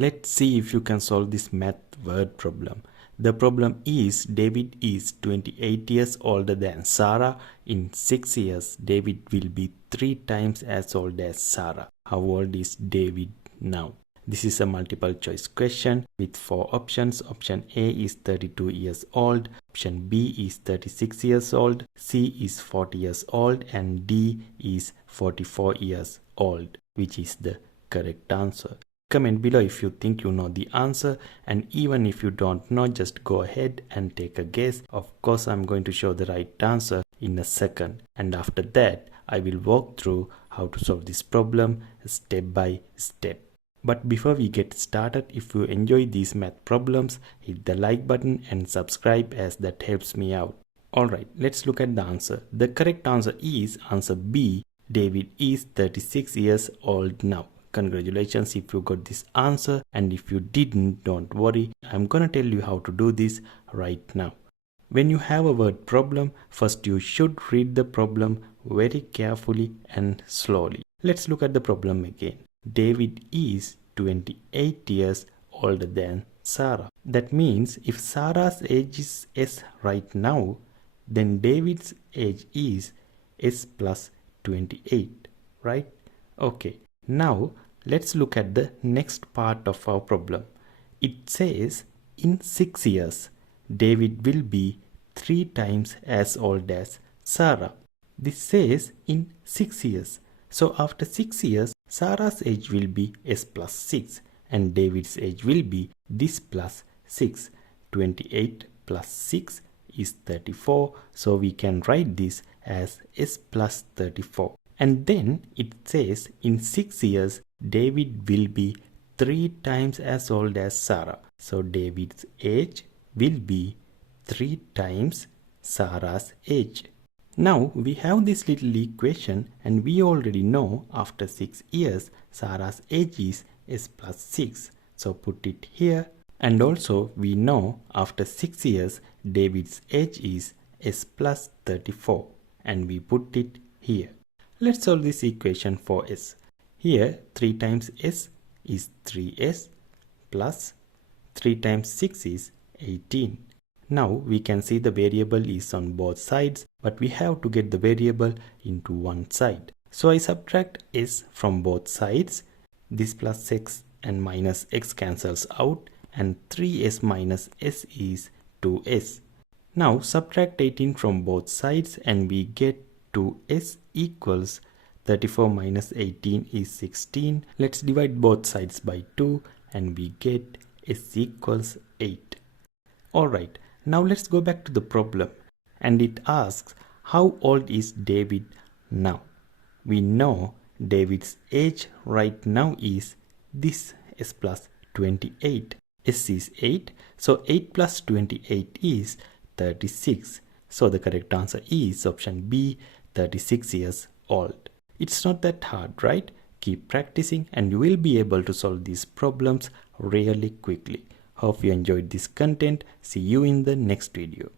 Let's see if you can solve this math word problem. The problem is David is 28 years older than Sarah. In 6 years, David will be 3 times as old as Sarah. How old is David now? This is a multiple choice question with 4 options. Option A is 32 years old, option B is 36 years old, C is 40 years old, and D is 44 years old. Which is the correct answer? Comment below if you think you know the answer, and even if you don't know, just go ahead and take a guess. Of course, I'm going to show the right answer in a second, and after that I will walk through how to solve this problem step by step. But before we get started, if you enjoy these math problems, hit the like button and subscribe, as that helps me out. Alright, let's look at the answer. The correct answer is answer B. David is 36 years old now. Congratulations if you got this answer, and if you didn't, don't worry. I'm gonna tell you how to do this right now. When you have a word problem, first you should read the problem very carefully and slowly. Let's look at the problem again. David is 28 years older than Sarah. That means if Sarah's age is S right now, then David's age is S plus 28, right? Okay, now let's look at the next part of our problem. It says in 6 years, David will be 3 times as old as Sarah. This says in 6 years. So after 6 years, Sarah's age will be S plus 6 and David's age will be this plus 6. 28 plus 6 is 34. So we can write this as S plus 34. And then it says in 6 years, David will be 3 times as old as Sarah. So David's age will be 3 times Sarah's age. Now we have this little equation, and we already know after 6 years Sarah's age is S plus 6. So put it here, and also we know after 6 years David's age is S plus 34, and we put it here. Let's solve this equation for S. Here 3 times S is 3S plus 3 times 6 is 18. Now we can see the variable is on both sides, but we have to get the variable into one side. So I subtract S from both sides. This plus x and minus x cancels out, and 3s minus s is 2s. Now subtract 18 from both sides and we get 2s equals 34 minus 18 is 16. Let's divide both sides by 2 and we get s equals 8. Alright. Now let's go back to the problem, and it asks how old is David now. We know David's age right now is this S plus 28. S is 8, so 8 plus 28 is 36. So the correct answer is option B, 36 years old. It's not that hard, right? Keep practicing and you will be able to solve these problems really quickly. Hope you enjoyed this content. See you in the next video.